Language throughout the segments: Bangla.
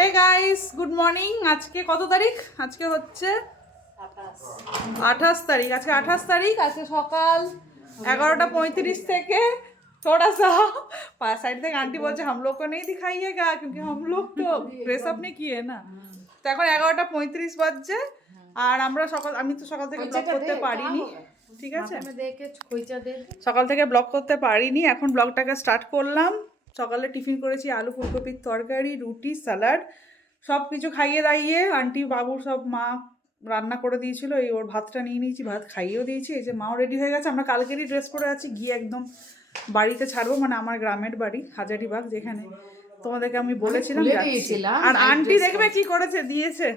Hey guys, good morning. আজকে কত তারিখ? আজকে হচ্ছে 28 तारीख। আজকে 28 तारीख। আজকে সকাল 11:35 থেকে थोड़ा सा साइड থেকে आंटी বলছে हम लोग को नहीं दिखाइएगा क्योंकि हम लोग तो ड्रेस अप नहीं किए ना। তো এখন 11:35 বাজছে আর আমরা আমি তো সকাল থেকে ব্লগ করতে পারিনি, ঠিক আছে? সকাল থেকে ব্লগ করতে পারিনি, এখন ব্লগটাকে স্টার্ট করলাম। সকালে টিফিন করেছি আলু ফুলকপির তরকারি, রুটি, স্যালাড, সব কিছু খাইয়ে দাইয়ে আন্টি বাবু সব মা রান্না করে দিয়েছিল। এই ওর ভাতটা নিয়ে নিয়েছি, ভাত খাইয়েও দিয়েছি। এই যে মাও রেডি হয়ে গেছে। আমরা কালকেরই ড্রেস পরে আছি, গিয়ে একদম বাড়িতে ছাড়বো, মানে আমার গ্রামের বাড়ি হাজারিবাগ, যেখানে তোমাদেরকে আমি বলেছিলাম। আর আন্টি দেখবে কি করেছে, দিয়েছে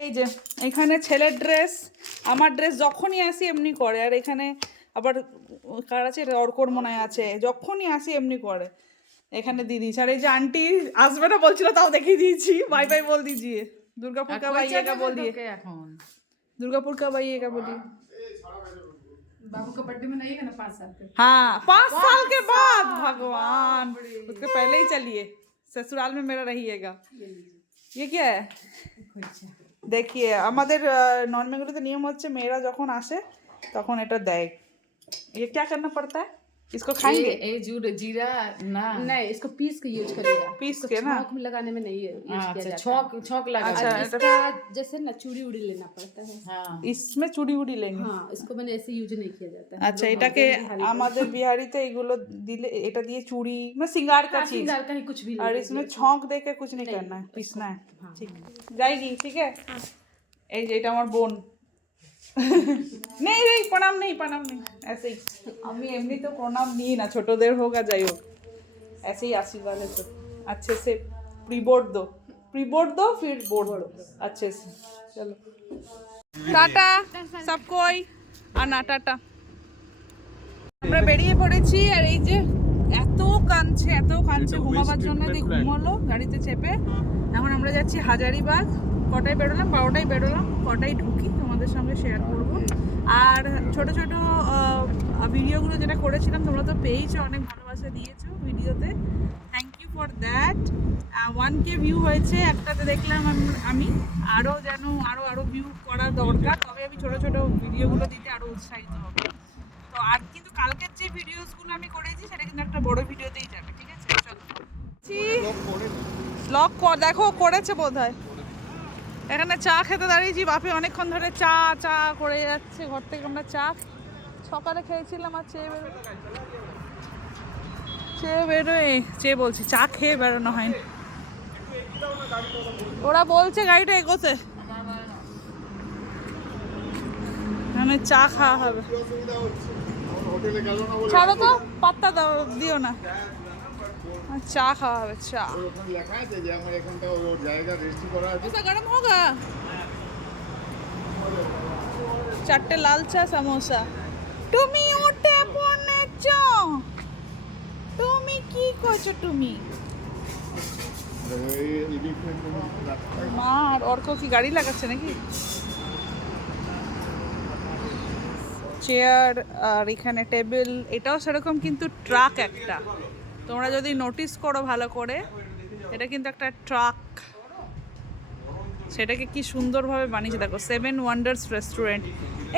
এই যে এখানে ছেলের ড্রেস, আমার ড্রেস যখনই আসি এমনি করে। আর এখানে আবার কার আছে, অর্কর মনে আছে, যখনই আসি এমনি করে, এখানে দিয়ে দিয়েছি। আর এই যে আন্টি আসবে না বলছিল, তাও দেখিয়ে দিয়েছি। বাই বাই বল দিজিয়ে, दुर्गापुर का आइएगा बोलिए। दुर्गापुर कब आइएगा बोलिए। बाबू का बर्थडे मनाइएगा ना 5 साल पे। हाँ, 5 साल के बाद। भगवान, उसके पहले ही चलिए, ससुराल में मेरा रहिएगा। ये क्या है देखिए, আমাদের নন বেঙ্গলিতে নিয়ম হচ্ছে মেয়েরা যখন আসে তখন এটা দেয়। ये क्या करना पड़ता है? इसको खाएंगे? जीरा ना नहीं, इसको पीस के यूज करिएगा। पीस के ना, छौंक में लगाने में नहीं है यूज किया जाता। छौंक लगा। अच्छा, इसका जैसे ना चूड़ी उड़ी लेना पड़ता है। हाँ, इसमें चूड़ी उड़ी लेंगे। हाँ, इसको मैंने ऐसे यूज नहीं किया जाता है। अच्छा, এটাকে আমাদের বিহারিতে এগুলো দিলে, এটা দিয়ে চুড়ি মানে सिंगार का चीज, सिंगार का ही कुछ भी और इसमें छौंक देके कुछ नहीं करना है, पीसना है। ठीक जाएगी, ठीक है। এই যে এটা আমার বোন। नहीं नहीं, प्रणाम नहीं, प्रणाम नहीं, ऐसे ही আমি এমনি তো প্রণাম নিই না, ছোটদের হোক আর যাই হোক, ऐसे ही आशीर्वाद है। तो अच्छे से प्री बोर्ड दो फिर बोर्ड दो अच्छे से। चलो টাটা सबकोई, আনা টাটা। আমরা বেরিয়ে পড়েছি। আর এই যে এত কাঁদছে ঘুমাবার জন্য, ঘুমালো গাড়িতে চেপে। এখন আমরা যাচ্ছি হাজারিবাগ। কটায় বেরোলাম? 12টায় বেরোলাম। কটায় ঢুকি তোমাদের সঙ্গে শেয়ার করব। আর ছোট ভিডিওগুলো যেটা করেছিলাম তোমরা তো পেয়েছো, অনেক ভালোবাসা দিয়েছো ভিডিওতে, thank you for that. 1K view হয়েছে একটাতে, দেখলাম আমি আরও ভিউ করা দরকার, তবে আমি ছোট ভিডিওগুলো দিতে আরও উৎসাহিত হব। তো আর কিন্তু কালকের যে ভিডিওসগুলো আমি করেছি সেটা কিন্তু একটা বড় ভিডিওতেই যাবে, ঠিক আছে? ব্লগ দেখো করেছে বোধহয়। এখানে চা খেতে দাঁড়িয়েছি, বাপি অনেকক্ষণ ধরে চা করে যাচ্ছে। ঘর থেকে আমরা চা সকালে খেয়েছিলাম, আর চা খেয়ে বেরোনো হয়নি। ওরা বলছে গাড়িটা এগোতে, এখানে চা খাওয়া হবে। ছাড়ো তো, পাত্তা দিও না, চা খাওয়া হবে। চা গরম হোগা। 4টে লাল চা, সমোসা। তুমি উঠে পড়েছ, তুমি কি করছো? তুমি মা আর অর্ক কি গাড়ি লাগাচ্ছে নাকি? চেয়ার আর এখানে টেবিল, এটাও সেরকম কিন্তু ট্রাক একটা। তোমরা যদি নোটিস করো ভালো করে, এটা কিন্তু একটা ট্রাক। সেটাকে কি সুন্দরভাবে বানিয়েছে দেখো, 7 ওয়ান্ডার্স রেস্টুরেন্ট।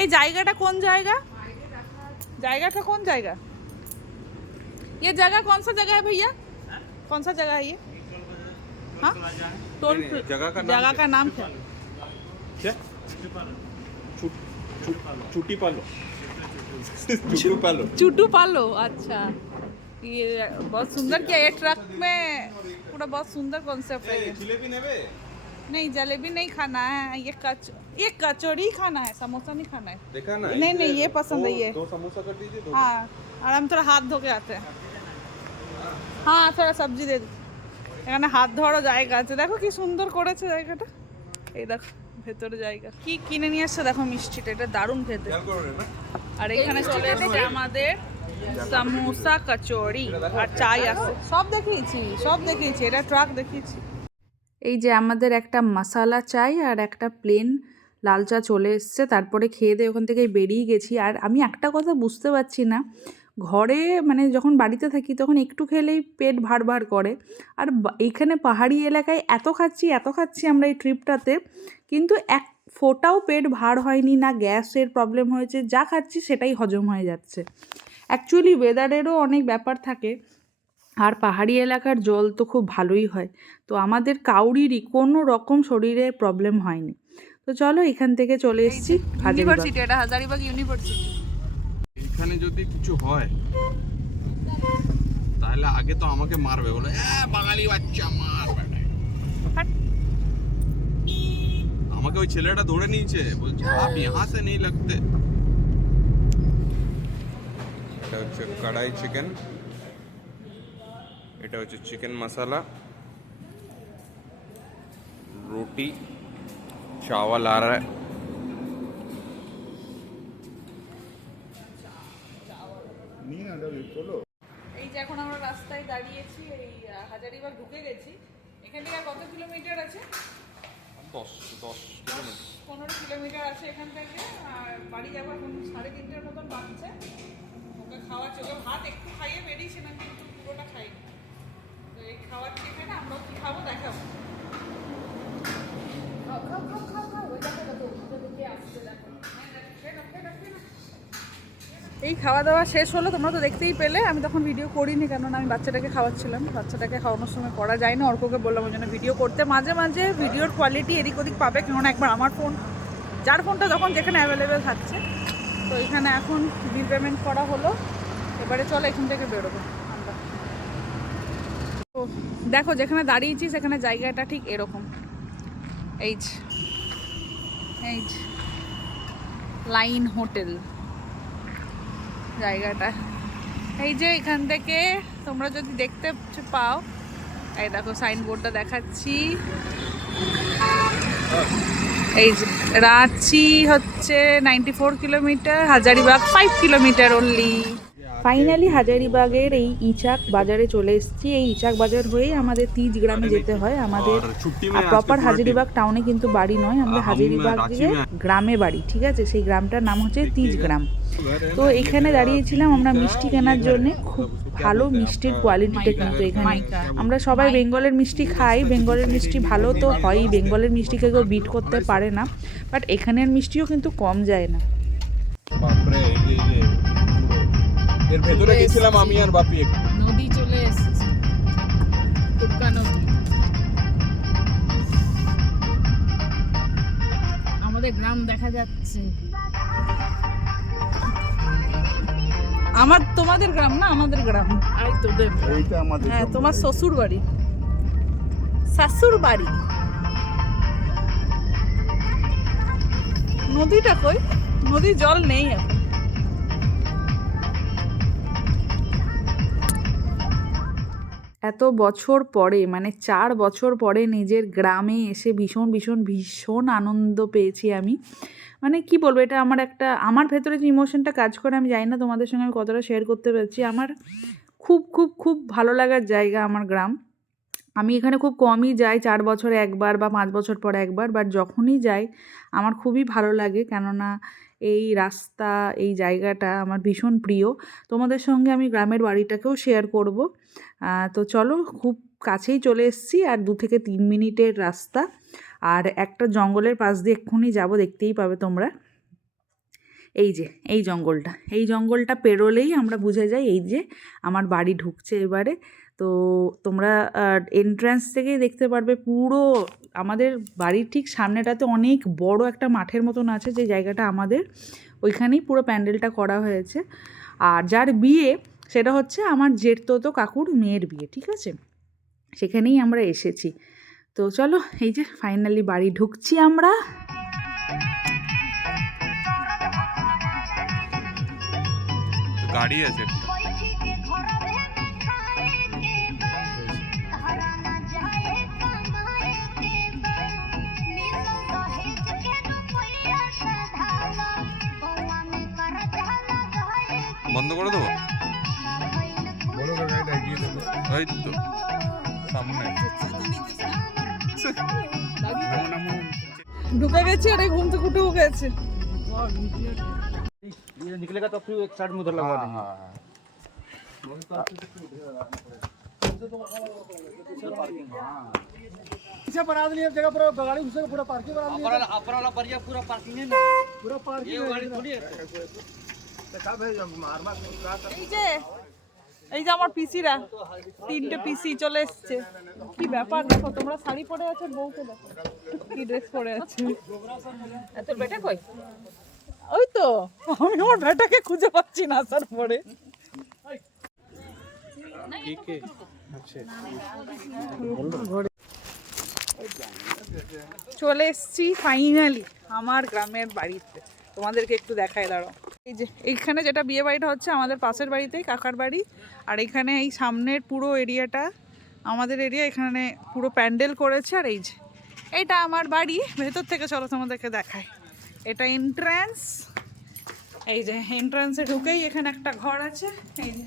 এই জায়গাটা কোন জায়গা? ये जगह कौन सा जगह है भैया? कौन सा जगह है ये? हाँ, टोल जगह का नाम क्या? चुटू पालो। अच्छा, ये बहुत सुंदर किया। ये ट्रक में पूरा बहुत सुंदर कॉन्सेप्ट है। जलेबी नहीं, जलेबी नहीं खाना है, ये कचौड़ी खाना है, समोसा नहीं खाना है। देखा ना? नहीं, ये पसंद है। ये 2 समोसा कर दीजिए। हाँ, और हम थोड़ा हाथ धो के आते हैं। हाँ, थोड़ा सब्जी दे दो। এখানে হাত ধোয়ারও জায়গা আছে, দেখো কি সুন্দর করেছে জায়গাটা। এই দেখো ভেতরে জায়গা, কি কিনে নিয়ে আসছে দেখো মিষ্টিটা, এটা দারুণ খেতে। আর এখানে চলে এসেছে আমাদের সমোসা, কচুরি আর চাই আছে। সব দেখিয়েছি, এটা ট্রাক দেখিয়েছি। এই যে আমাদের একটা মশালা চাই আর একটা প্লেন লাল চা চলে এসছে। তারপরে খেয়ে দিয়ে ওখান থেকে বেরিয়ে গেছি। আর আমি একটা কথা বুঝতে পারছি না, ঘরে মানে যখন বাড়িতে থাকি তখন একটু খেলেই পেট ভার ভার করে, আর এইখানে পাহাড়ি এলাকায় এত খাচ্ছি আমরা এই ট্রিপটাতে, কিন্তু এক ফোঁটাও পেট ভার হয়নি, না গ্যাসের প্রবলেম হয়েছে, যা খাচ্ছি সেটাই হজম হয়ে যাচ্ছে। অ্যাকচুয়ালি ওয়েদারেরও অনেক ব্যাপার থাকে, আর পাহাড়ি এলাকার জল তো খুব ভালোই হয়, তো আমাদের কাউরিরই কোনো রকম শরীরে প্রবলেম হয়নি। তো চলো এখান থেকে চলে এসেছি ইউনিভার্সিটি, এটা হাজারিবাগ ইউনিভার্সিটি। এখানে যদি কিছু হয় তাহলে আগে তো আমাকে মারবে, বলে বাঙালি বাচ্চা মার বেটায়। আমাকে ওই ছেলেটা ধরে নিয়েছে, বলছে আপ यहाँ से नहीं लगते। এটা হচ্ছে কড়াই চিকেন, এটা হচ্ছে চিকেন মশলা, रोटी, चावल आ रहा है। এই যে এখন আমরা রাস্তায় দাঁড়িয়েছি, এই হাজারিবাগ ঢুকে গেছি। এখান থেকে কত কিলোমিটার আছে? 10-15 কিলোমিটার আছে এখান থেকে, আর বাড়ি যাবার 3:30 মতন বাজছে। ওকে খাওয়াচ্ছি, ওকে ভাত একটু খাইয়ে বেরিয়েছিলাম, কিন্তু পুরোটা খাইনি। তো এই খাওয়াচ্ছি এখানে, আমরা কি খাবো দেখাবো। এই খাওয়া দাওয়া শেষ হলো, তোমরা তো দেখতেই পেলে। আমি তখন ভিডিও করিনি, কেননা আমি বাচ্চাটাকে খাওয়াচ্ছিলাম। বাচ্চাটাকে খাওয়ানোর সময় করা যায় না, অর্ককে বললাম ওই জন্য ভিডিও করতে। মাঝে মাঝে ভিডিওর কোয়ালিটি এদিক ওদিক পাবে, কেননা একবার আমার ফোন, যার ফোনটা যখন যেখানে অ্যাভেলেবেল থাকছে। তো এখানে এখন বিল পেমেন্ট করা হলো, এবারে চলো এখান থেকে বেরোবো আমরা। তো দেখো যেখানে দাঁড়িয়েছি সেখানে জায়গাটা ঠিক এরকম, এই লাইন হোটেল জায়গাটা। এই যে এখান থেকে তোমরা যদি দেখতে পাও, এই দেখো সাইনবোর্ডটা দেখাচ্ছি, এই যে রাঁচি হচ্ছে 94 kilometre, Hazaribagh 5 kilometre only. Finally হাজারিবাগের এই ইচাক বাজারে চলে এসেছি। এই ইচাক বাজার হয়েই আমাদের তিজ গ্রামে যেতে হয়। আমাদের প্রপার হাজারিবাগ টাউনে কিন্তু বাড়ি নয়, আমাদের হাজারিবাগে গ্রামে বাড়ি, ঠিক আছে? সেই গ্রামটার নাম হচ্ছে তিজ গ্রাম। তো এখানে দাঁড়িয়েছিলাম আমরা মিষ্টি কেনার জন্য। খুব ভালো মিষ্টির কোয়ালিটিটা কিন্তু এখানে। আমরা সবাই বেঙ্গলের মিষ্টি খাই, বেঙ্গলের মিষ্টি ভালো তো হয়ই, বেঙ্গলের মিষ্টিকে কেউ বিট করতে পারে না, বাট এখানের মিষ্টিও কিন্তু কম যায় না। এর ভেতরে গেছিলাম আমি আর বাপি, নদী চলে এসেছে, কুটকা নদী। আমাদের গ্রাম দেখা যাচ্ছে। তোমাদের গ্রাম না, আমাদের গ্রাম। আই তোদের, এইটা আমাদের। হ্যাঁ, তোমার শ্বশুর বাড়ি, শাশুর বাড়ি। নদীটা কই? নদীর জল নেই এখন। এত বছর পরে, মানে 4 বছর পরে নিজের গ্রামে এসে ভীষণ আনন্দ পেয়েছি আমি। মানে কি বলবো, এটা আমার ভেতরে যে ইমোশনটা কাজ করে আমি জানি না তোমাদের সঙ্গে আমি কতটা শেয়ার করতে পারছি। আমার খুব খুব খুব ভালো লাগার জায়গা আমার গ্রাম। আমি এখানে খুব কমই যাই, 4 বছরে একবার বা 5 বছর পরে একবার, বাট যখনই যাই আমার খুবই ভালো লাগে, কেননা এই রাস্তা, এই জায়গাটা আমার ভীষণ প্রিয়। তোমাদের সঙ্গে আমি গ্রামের বাড়িটাকেও শেয়ার করব। তো চলো, খুব কাছেই চলে এসেছি, আর 2 থেকে 3 মিনিটের রাস্তা, আর একটা জঙ্গলের পাশ দিয়ে এক্ষুনি যাব, দেখতেই পাবে তোমরা। এই যে এই জঙ্গলটা পেরোলেই আমরা বুঝে যাই এই যে আমার বাড়ি ঢুকছে এবারে। তো তোমরা এন্ট্রান্স থেকেই দেখতে পারবে পুরো আমাদের বাড়ির ঠিক সামনেটাতে অনেক বড় একটা মাঠের মতন আছে, যে জায়গাটা আমাদের, ওইখানেই পুরো প্যান্ডেলটা করা হয়েছে। আর যার বিয়ে সেটা হচ্ছে আমার জেঠতো কাকুর মেয়ের বিয়ে, ঠিক আছে? সেখানেই আমরা এসেছি। তো চলো, এই যে ফাইনালি বাড়ি ঢুকছি আমরা। গাড়ি আছে বন্ধ করে দেবো, ওই তো সামনে ঢুকে গেছি, আরে ঘুম থেকে উঠে গেছে। ये निकलेगा तो फिर एक साइड में उधर लगवा देंगे। पीछे बना दिए जगह पर गाड़ी घुसे पूरा पार्किंग बना दिया अपर वाला परिया पूरा पार्किंग है ना पूरा पार्किंग ये गाड़ी थोड़ी है এই যে আমার পিসিরা 3টে পিসি চলে এসছে। কি ব্যাপার দেখো, তোমরা শাড়ি পরে আছো, বউকে দেখো কি ড্রেস পরে আছে। এত বেটা কই? ওই তো আমি আমার বেটাকে খুঁজে পাচ্ছি না আসার পরে। চলে এসছি ফাইনালি আমার গ্রামের বাড়িতে, তোমাদেরকে একটু দেখাই দাঁড়াও। এই যে এইখানে যেটা বিয়ে বাড়িটা হচ্ছে আমাদের পাশের বাড়িতেই, কাকার বাড়ি। আর এখানে এই সামনের পুরো এরিয়াটা আমাদের এরিয়া, এখানে পুরো প্যান্ডেল করেছে। আর এই যে এইটা আমার বাড়ি, ভেতর থেকে চলো তোমাদেরকে দেখাই। এটা এন্ট্রান্স, এই যে এন্ট্রান্সে ঢুকেই এখানে একটা ঘর আছে। এই যে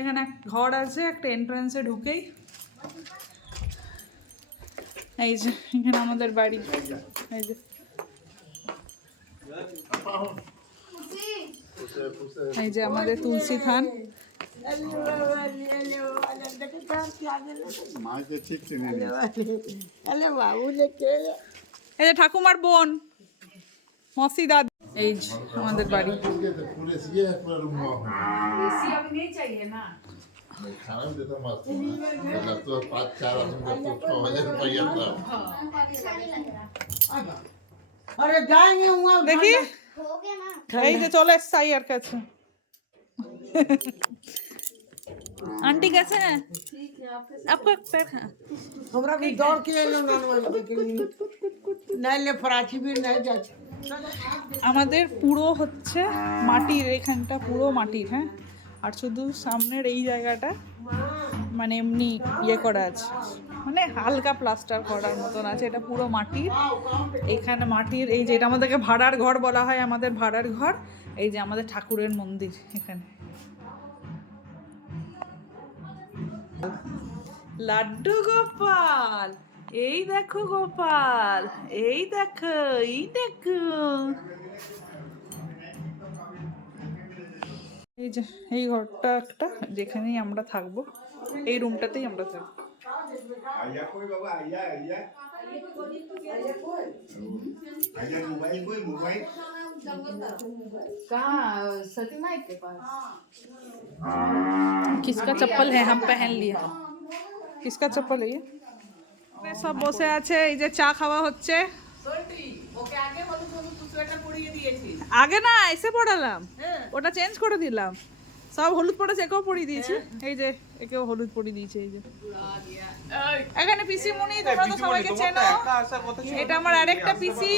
এখানে একটা ঘর আছে, একটা এন্ট্রান্সে ঢুকেই এই যে এখানে আমাদের বাড়ি। এই যে এই যে আমাদের তুলসী থান। এই যে ঠাকুমার বোন মসি দাদি। এই যে আমাদের বাড়ি। দেখি এই যে চলে এসছে আইয়ার কাছে। आंटी कैसे हैं? आपको पैर है? हमरा भी दौड़ के एलो नाइले फराची भी नहीं जाছে। আমাদের পুরো হচ্ছে মাটির, এখানটা পুরো মাটির। হ্যাঁ, আর শুধু সামনের এই জায়গাটা মানে এমনি ইয়ে করা আছে, মানে হালকা প্লাস্টার করার মতন আছে। এটা পুরো মাটির। এখানে মাটির এই যে এটা আমাদেরকে ভাড়ার ঘর বলা হয়, আমাদের ভাড়ার ঘর। এই যে আমাদের ঠাকুরের মন্দির এখানে। লাড্ডু গোপাল, এই দেখো গোপাল, এই দেখো, এই দেখো। এই যে এই ঘরটা একটা, যেখানেই আমরা থাকবো, এই রুমটাতেই আমরা থাকবো। किसका चप्पल है? हम पहन लिया। किसका चप्पल है ये? সব বসে আছে, এই যে চা খাওয়া হচ্ছে। আগে না এসে পড়ালাম, ওটা চেঞ্জ করে দিলাম। সব হলুদ পড়েছে, একেও পরিয়ে দিয়েছি। এই যে একেও হলুদ পরিয়ে দিয়েছে। এই যে এখানে পিসি মুনি, তোমরা তো সবাইকে চেনো। এটা আমার আরেকটা পিসি,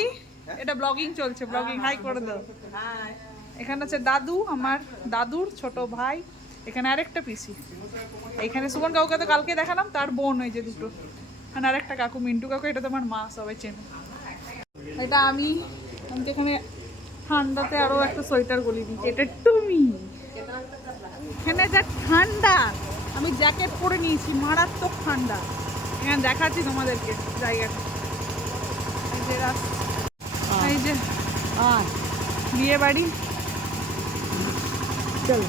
এটা ব্লগিং চলছে, ব্লগিং হাই করে দাও। এখানে আছে দাদু, আমার দাদুর ছোট ভাই। এখানে আরেকটা পিসি, এখানে সুমন কাকুকে তো কালকে দেখালাম, তার বোন ওই যে দুটো। আর আরেকটা কাকু, মিন্টু কাকু, এটা তো আমার মা, সবাই চেনে। এটা আমি এখানে ঠান্ডাতে আরো একটা সোয়েটার গলি দিই। এটা টুমি, এখানে যা ঠান্ডা, আমি জ্যাকেট পরে নিয়েছি, মারাত্মক ঠান্ডা। এখানে দেখাচ্ছি তোমাদেরকে জায়গাটা। এই যে এই যে বিয়ে বাড়ি। চলো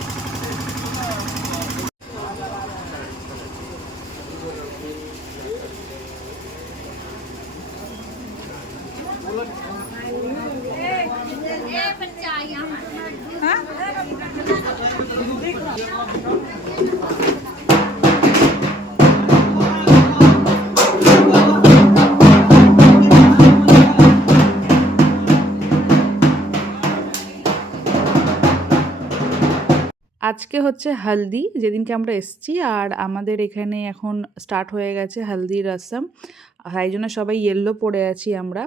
আজকে হচ্ছে হলদি, যেদিনকে আমরা এসেছি। আর আমাদের এখানে এখন স্টার্ট হয়ে গেছে হলদি রসম, তাই জন্য সবাই ইয়েলো পরে আছি আমরা।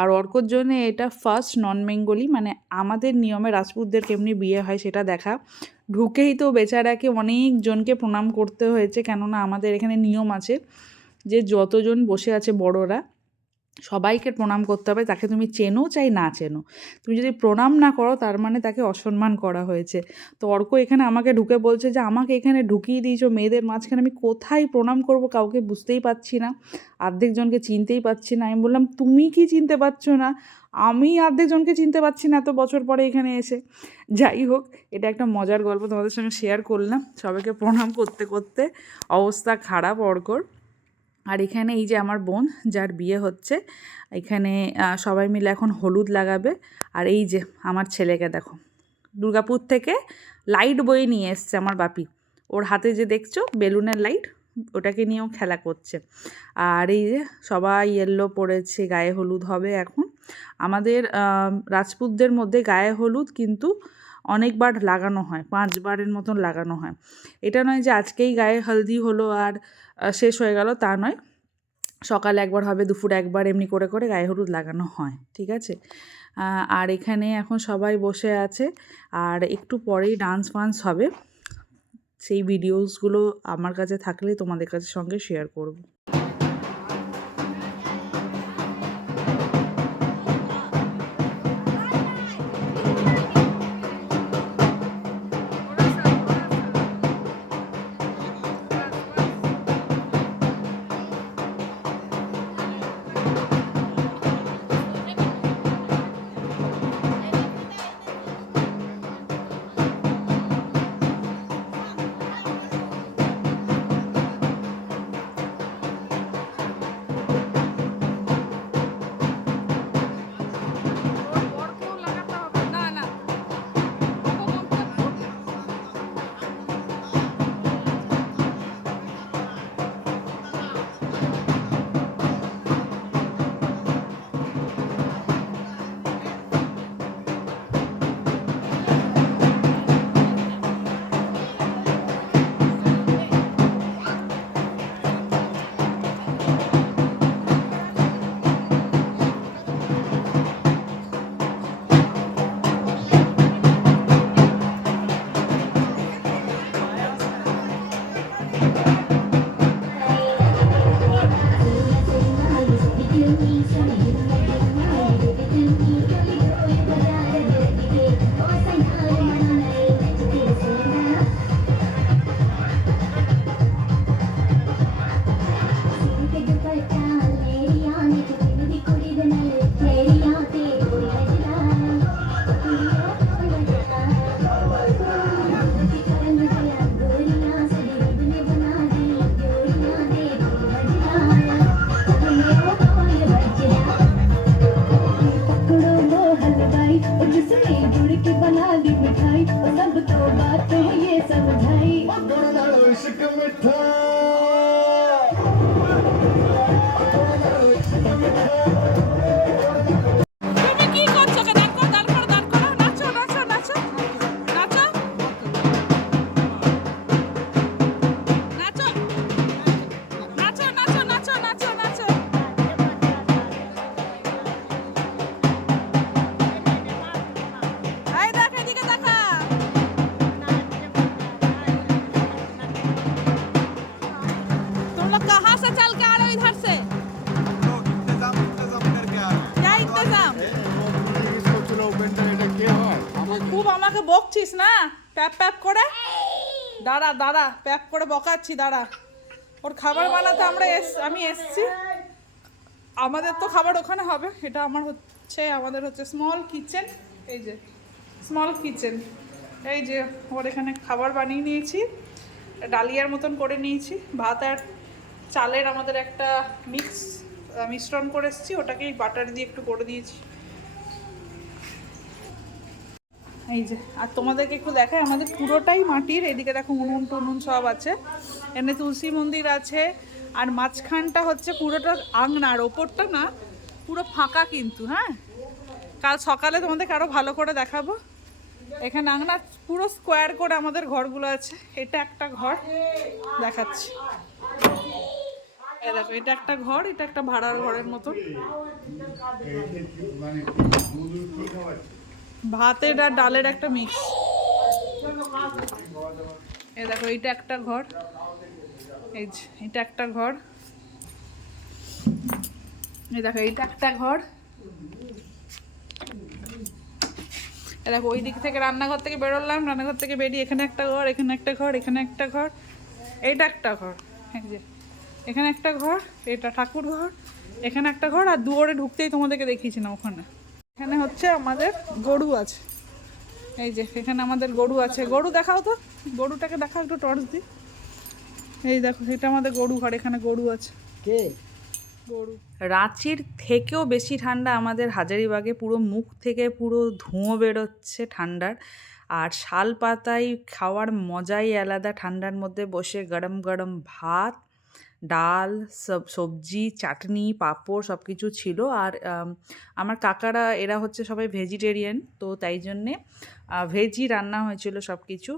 আর অর্কর জন্য এটা ফার্স্ট নন বেঙ্গলি, মানে আমাদের নিয়মে রাজপুতদের কেমনি বিয়ে হয় সেটা দেখা। ঢুকেই তো বেচারাকে অনেকজনকে প্রণাম করতে হয়েছে, কেননা আমাদের এখানে নিয়ম আছে যে যতজন বসে আছে বড়রা, সবাইকে প্রণাম করতে হবে, তাকে তুমি চেনো চাই না চেনো। তুমি যদি প্রণাম না করো তার মানে তাকে অসম্মান করা হয়েছে। তো অর্ক এখানে আমাকে ঢুকে বলছে যে আমাকে এখানে ঢুকিয়ে দিয়েছো মেয়েদের মাঝখানে, আমি কোথায় প্রণাম করব কাউকে বুঝতেই পারছি না, অর্ধেকজনকে চিনতেই পারছি না। আমি বললাম তুমি কি চিনতে পারছো না? আমি অর্ধেকজনকে চিনতে পারছি না এত বছর পরে এখানে এসে। যাই হোক, এটা একটা মজার গল্প তোমাদের সঙ্গে শেয়ার করলাম। সবাইকে প্রণাম করতে করতে অবস্থা খারাপ অর্কর। আর এখানে এই যে আমার বোন যার বিয়ে হচ্ছে, এখানে সবাই মিলে এখন হলুদ লাগাবে। আর এই যে আমার ছেলেকে দেখো, দুর্গাপুর থেকে লাইট বয়ে নিয়ে এসছে আমার বাপি। ওর হাতে যে দেখছো বেলুনের লাইট, ওটাকে নিয়েও খেলা করছে। আর এই যে সবাই ইয়েলো পরেছে, গায়ে হলুদ হবে এখন। আমাদের রাজপুতদের মধ্যে গায়ে হলুদ কিন্তু অনেকবার লাগানো হয়, 5 বারের মতন লাগানো হয়। এটা নয় যে আজকেই গায়ে হলদি হলো আর শেষ হয়ে গেল, তা নয়। সকালে একবার হবে, দুপুরে একবার, এমনি করে করে গায়ে হলুদ লাগানো হয়, ঠিক আছে। আর এখানে এখন সবাই বসে আছে, আর একটু পরেই ডান্স ফান্স হবে। সেই ভিডিওসগুলো আমার কাছে থাকলে তোমাদের কাছে সঙ্গে শেয়ার করব। আমাকে বকছিস না প্যাপ প্যাপ করে, দাঁড়া দাঁড়া, প্যাপ করে বকাচ্ছি, দাঁড়া। ওর খাবার বানাতে আমি এসছি, আমাদের তো খাবার ওখানে হবে। এটা আমাদের হচ্ছে স্মল কিচেন, এই যে স্মল কিচেন, এই যে ওর এখানে খাবার বানিয়ে নিয়েছি, ডালিয়ার মতন করে নিয়েছি। ভাত আর চালের আমাদের একটা মিশ্রণ করে এসেছি, ওটাকে বাটার দিয়ে একটু করে দিয়েছি। এই যে, আর তোমাদেরকে একটু দেখায়, আমাদের পুরোটাই মাটির। এদিকে দেখো উনুন টুনুন সব আছে, এখানে তুলসী মন্দির আছে। আর মাঝখানটা হচ্ছে পুরোটা আংনা, আর ওপরটা না পুরো ফাঁকা কিন্তু। হ্যাঁ, কাল সকালে তোমাদেরকে আরও ভালো করে দেখাবো। এখানে আংনা পুরো স্কোয়ার করে আমাদের ঘরগুলো আছে। এটা একটা ঘর দেখাচ্ছি, এই দেখো, এটা একটা ঘর, এটা একটা ভাড়ার ঘরের মতন। ভাতের আর ডালের একটা মিক্স। এই দেখো, এইটা একটা ঘর, এই যে এটা একটা ঘর। এই দেখো এইটা একটা ঘর, এই দেখো ওই দিক থেকে রান্নাঘর থেকে বেরোলাম, রান্নাঘর থেকে বেরিয়ে এখানে একটা ঘর, এখানে একটা ঘর, এখানে একটা ঘর, এইটা একটা ঘর, এই যে এখানে একটা ঘর, এটা ঠাকুর ঘর, এখানে একটা ঘর, আর দুয়ারে ঢুকতেই তোমাদেরকে দেখিয়েছিলাম ওখানে। এখানে হচ্ছে আমাদের গরু আছে, এই যে এখানে আমাদের গরু আছে। গরু দেখাও তো, গরুটাকে দেখাও একটু টর্চ দি। এই দেখো এটা আমাদের গরু ঘর, এখানে গরু আছে। কে গরু। রাঁচির থেকেও বেশি ঠান্ডা আমাদের হাজারিবাগে, পুরো মুখ থেকে পুরো ধোঁয়া বেরোচ্ছে ঠান্ডার। আর শাল পাতায় খাওয়ার মজাই আলাদা, ঠান্ডার মধ্যে বসে গরম গরম ভাত, ডাল, সবজি, চাটনি, পাঁপড় সব কিছু ছিল। আর আমার কাকারা এরা হচ্ছে সবাই ভেজিটেরিয়ান, তো তাই জন্যে ভেজই রান্না হয়েছিল সব কিছু।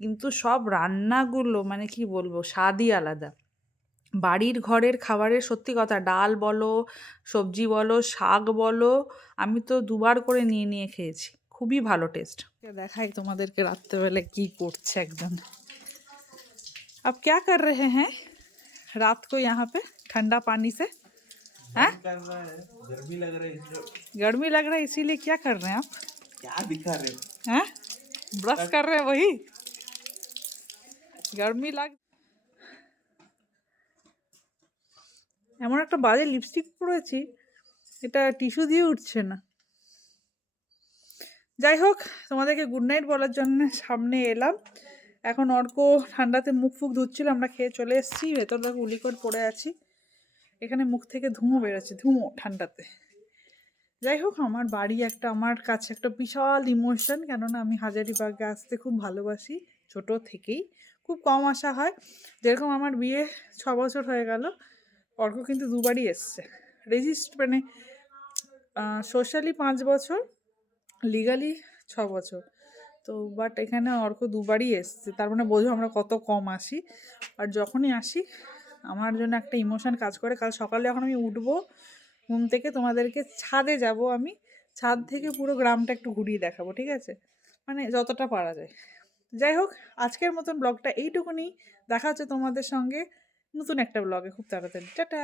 কিন্তু সব রান্নাগুলো মানে কি বলবো, স্বাদই আলাদা। বাড়ির ঘরের খাবারের সত্যি কথা, ডাল বলো, সবজি বলো, শাক বলো, আমি তো দুবার করে নিয়ে নিয়ে খেয়েছি, খুবই ভালো টেস্ট। দেখাই তোমাদেরকে রাত্রেবেলায় কি করছে একজন। अब क्या कर रहे हैं रात को यहाँ पे ठंडा पानी से? हैं? गर्मी लग रही है, गर्मी लग रहा है इसीलिए क्या कर रहे हैं आप? क्या दिखा रहे हो? हैं? ब्रश कर रहे हैं वही? गर्मी लग, এমন একটা বাজে লিপস্টিক পরেছি, এটা টিস্যু দিয়ে উঠছে না। যাই হোক, তোমাদেরকে গুড নাইট বলার জন্য সামনে এলাম। এখন অর্ক ঠান্ডাতে মুখ ফুক ধুচ্ছিল, আমরা খেয়ে চলে এসেছি, ভেতর দেখো উলিকট পড়ে আছি, এখানে মুখ থেকে ধুঁয়ো বেরোচ্ছে, ধুঁয়ো ঠান্ডাতে। যাই হোক, আমার বাড়ি একটা আমার কাছে একটা বিশাল ইমোশন, কেননা আমি হাজারিবাগে আসতে খুব ভালোবাসি, ছোট থেকেই খুব কম আসা হয়। যেরকম আমার বিয়ে 6 বছর হয়ে গেল, অর্ক কিন্তু দুবারই এসছে। মানে সোশ্যালি 5 বছর, লিগালি 6 বছর, তো বাট এখানে অর্ক দুবারই এসছে, তার মানে বোঝো আমরা কত কম আসি। আর যখনই আসি আমার জন্য একটা ইমোশন কাজ করে। কাল সকালে যখন আমি উঠবো ঘুম থেকে, তোমাদেরকে ছাদে যাব, আমি ছাদ থেকে পুরো গ্রামটা একটু ঘুরিয়ে দেখাবো, ঠিক আছে, মানে যতটা পারা যায়। যাই হোক, আজকের মতন ব্লগটা এইটুকুনি, দেখা হচ্ছে তোমাদের সঙ্গে নতুন একটা ব্লগে খুব তাড়াতাড়ি। টাটা।